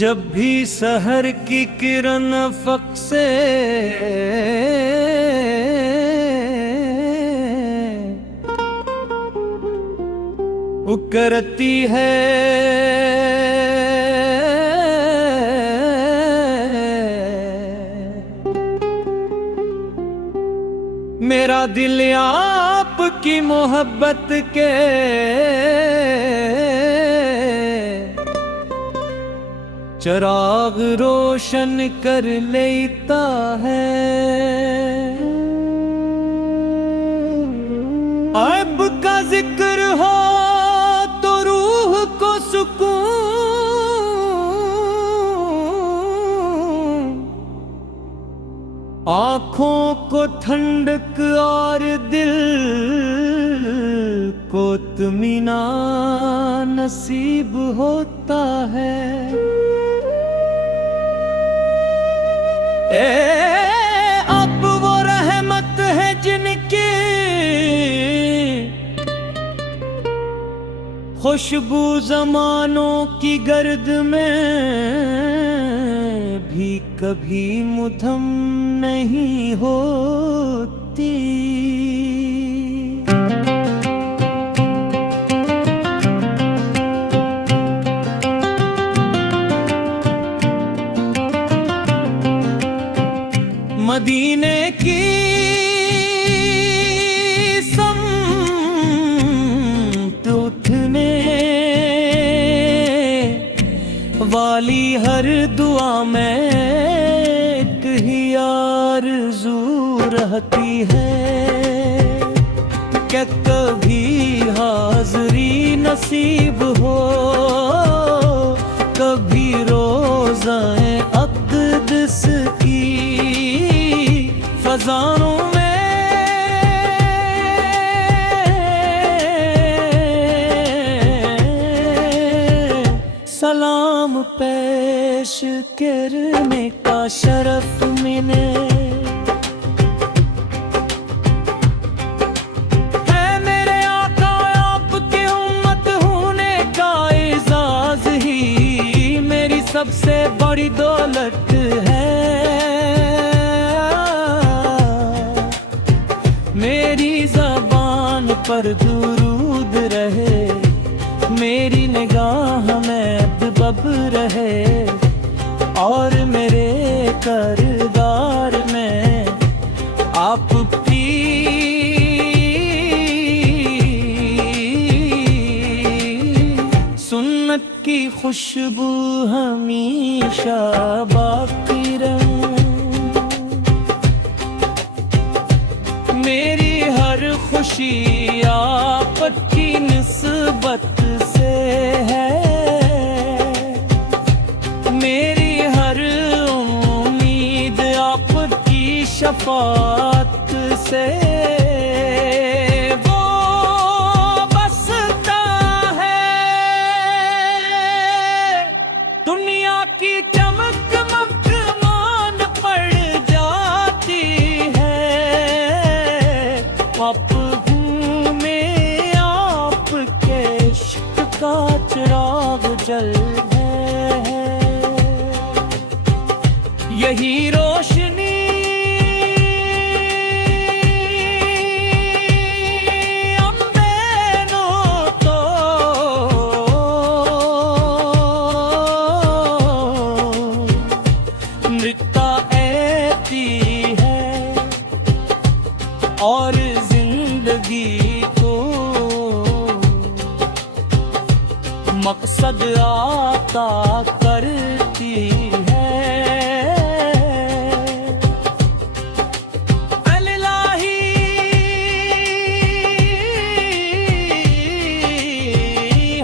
जब भी सहर की किरण अफक से उकरती है, मेरा दिल आपकी मोहब्बत के चिराग रोशन कर लेता है। ऐब का जिक्र हो तो रूह को सुकून, आँखों को ठंडक और दिल को इत्मीनान नसीब होता है। अब वो रहमत है जिनकी खुशबू जमानों की गर्द में भी कभी मुधम नहीं होती। मदीने की समत उठने वाली हर दुआ में एक ही आरज़ू रहती है कि कभी हाज़री नसीब हो, कभी रोज़ाए अक़दस की फ़ज़ाओं में सलाम पेश करने का शरफ मिले। है मेरे आका आपके उम्मत होने का एजाज़ ही मेरी सबसे बड़ी दौलत है। मेरी ज़बान पर दुरूद रहे, मेरी निगाह में बब रहे और मेरे करदार में आपकी सुन्नत की खुशबू हमेशा बाकी रहे। मेरी हर खुशी आपकी निस्बत से है, मेरी हर उम्मीद आपकी शफाअत से। वो बसता है दुनिया की चमक मकमान पड़ जाती है, पप्पू में आपके इश्क का चिराग जल है। यही रोशनी और जिंदगी को मकसद आता करती है। अल्लाही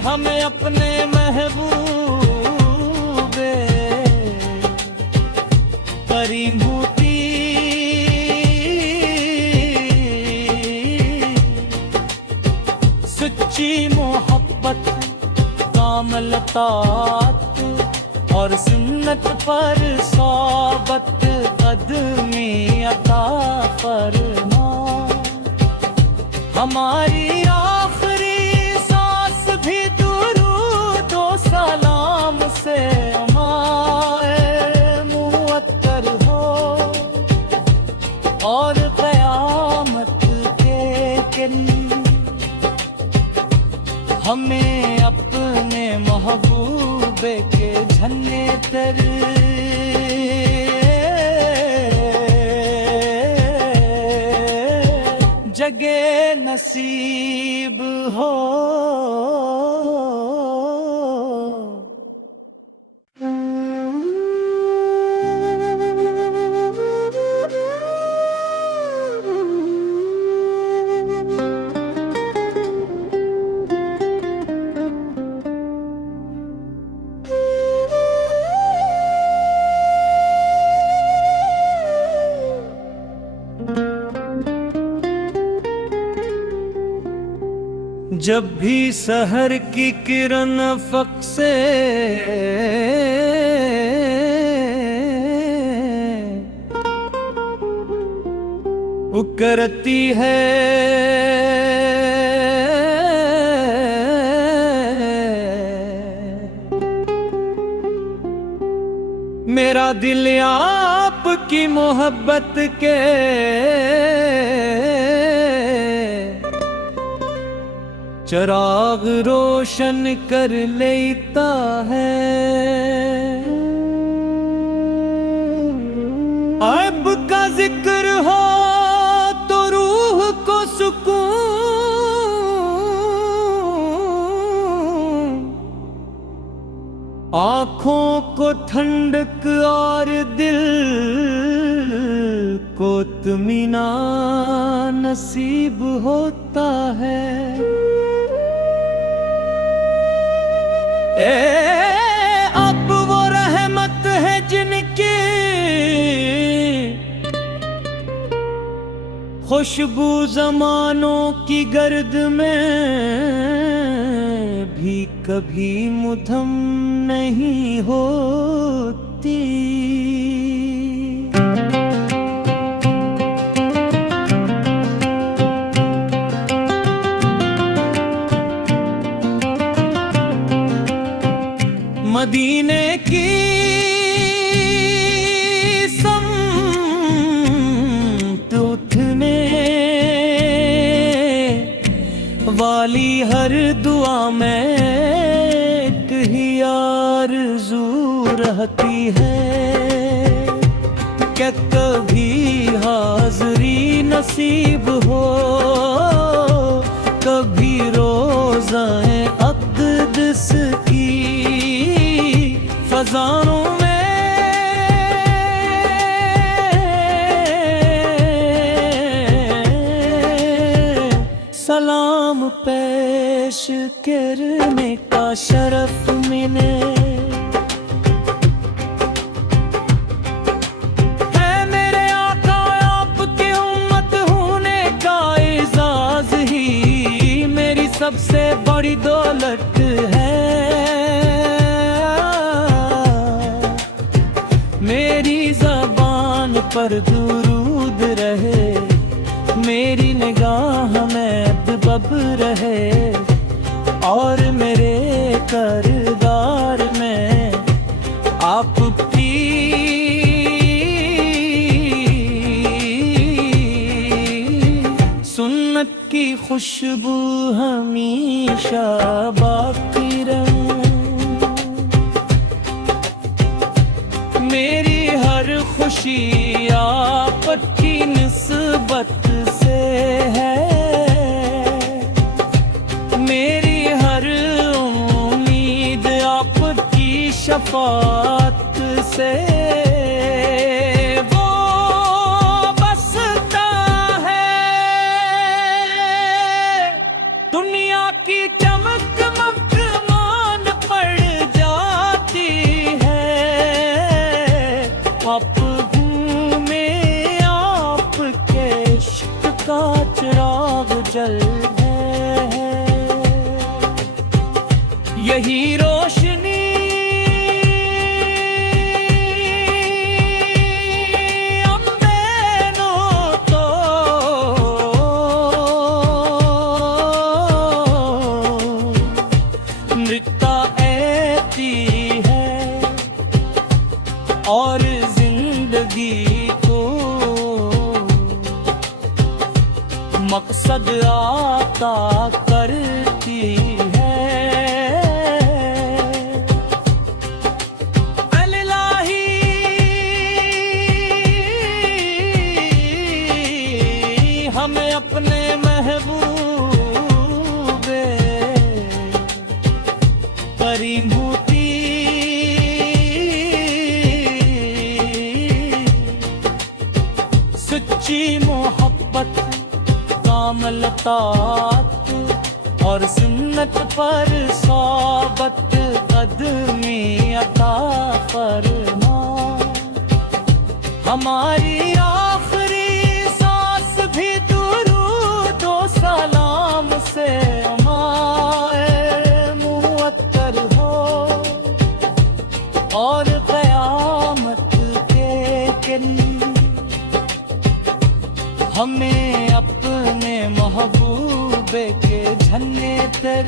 हमें अपने महबूबे करीम सच्ची मोहब्बत कामलतात और सुन्नत पर सोबत कदमी अता फरमा। हमारी आखिरी सांस भी दुरूद व सलाम से और क़यामत के दिन हमें अपने महबूबे के झन्ने तर जगे नसीब हो। जब भी सहर की किरण अफ़क़ से उकरती है, मेरा दिल आपकी मोहब्बत के चिराग रोशन कर लेता है। ऐब का जिक्र हो तो रूह को सुकून, आँखों को ठंडक और दिल को इत्मीनान नसीब होता है। अब वो रहमत है जिनकी खुशबू ज़मानों की गर्द में भी कभी मुधम नहीं होती। मदीने की समत उठने वाली हर दुआ में एक ही आरज़ू रहती है कि कभी हाज़री नसीब हो, कभी रोज़ाए अक़दस की फ़ज़ाओं में सलाम पेश करने का शरफ मिले। है मेरे आका आपकी उम्मत होने का एज़ाज़ ही मेरी सबसे बड़ी दौलत है। मेरी ज़बान पर दुरूद रहे, मेरी निगाह में अदब रहे और मेरे करदार में आपकी सुन्नत की खुशबू हमेशा बाकी रहे। मेरी हर खुशी आपकी निस्बत से है, मेरी हर उम्मीद आपकी शफाअत से। वो बसता है दुनिया की चमक मकमान पड़ जाती है, अपनों में आपके इश्क का चिराग जल है। यही रोशनी और जिंदगी को मकसद आता करती है। अल्लाही हमें अपने महबूबे करीमूती सच्ची मोहब्बत कामलतात और सुन्नत पर सोबत कदमी अता फरमा। हमारी आखिरी सांस भी दुरूद व सलाम से माए मुअत्तर हो और क़यामत के दिन हमें अपने महबूबे के झन्ने तर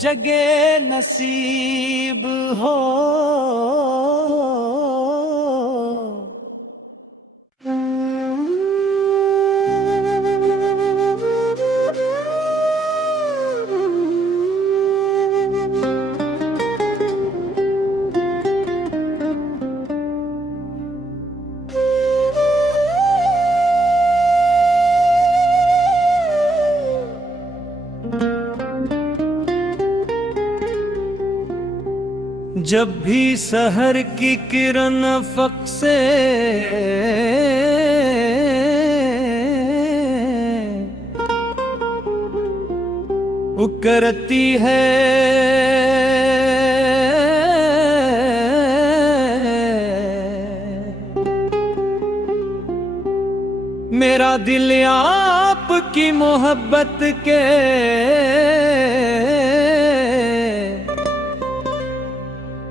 जगे नसीब हो। जब भी सहर की किरण अफक से उकरती है, मेरा दिल आपकी मोहब्बत के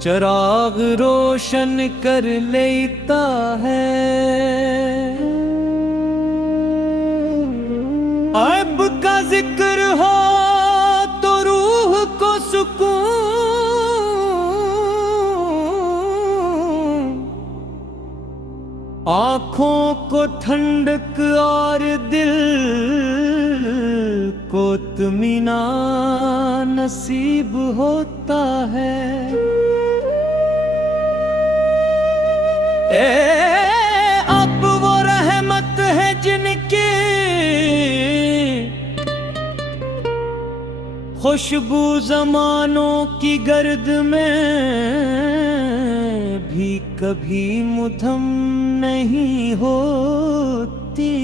चिराग रोशन कर लेता है। ऐब का जिक्र हो तो रूह को सुकून, आँखों को ठंडक और दिल को इत्मीनान नसीब होता है। अब वो रहमत है जिनकी खुशबू ज़मानों की गर्द में भी कभी मुधम नहीं होती।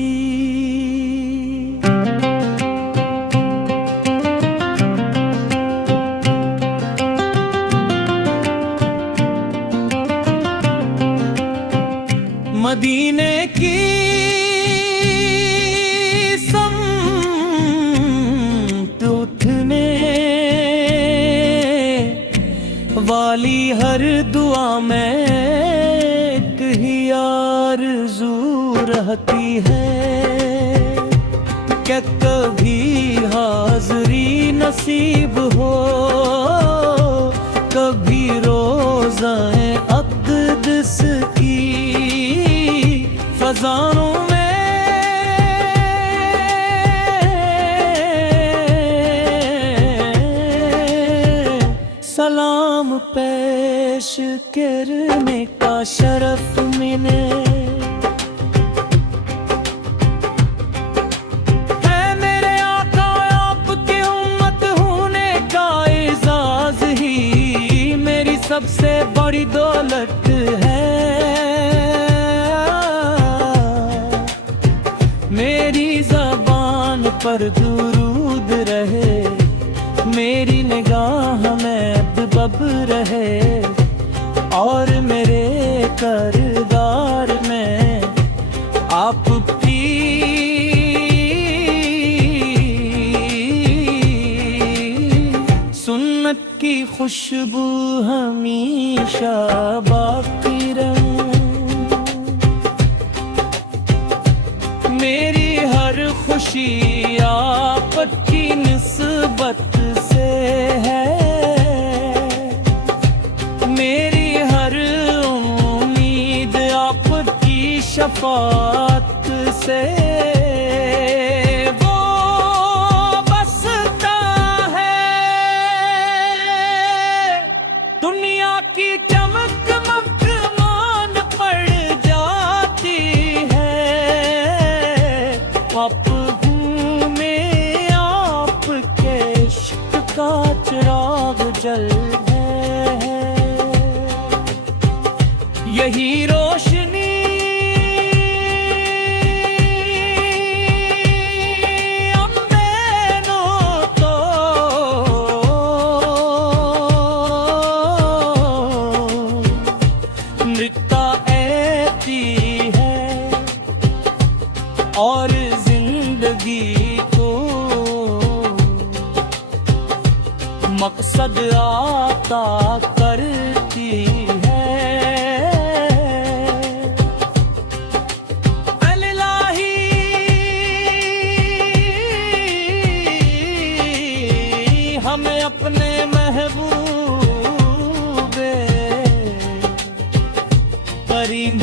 मदीने की समत उठने वाली हर दुआ में एक ही आरज़ू रहती है कि कभी हाज़री नसीब हो, कभी रोज़ाए अक़दस की फ़ज़ाओं में सलाम पेश करने का शरफ मिले। है मेरे आका आपकी उम्मत होने का एजाज़ ही मेरी सबसे बड़ी दौलत है। मेरी ज़बान पर दुरूद रहे, मेरी निगाह में बब रहे और मेरे करदार में आपकी सुन्नत की खुशबू हमेशा बाकी रहे। मेरी हर खुशी आपकी निस्बत से है, मेरी हर उम्मीद शफात से वो बसता है। दुनिया की चमक मकमान पड़ जाती है, आप हूँ में आपके इश्क का चिराग जल है। यही रोशनी और जिंदगी को मकसद आता करती है। अल्लाही हमें अपने महबूबे करीम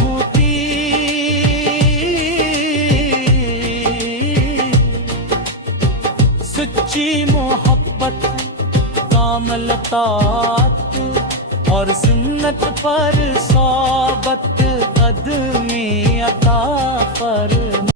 सच्ची मोहब्बत कामलतात और सुन्नत पर साबत कदम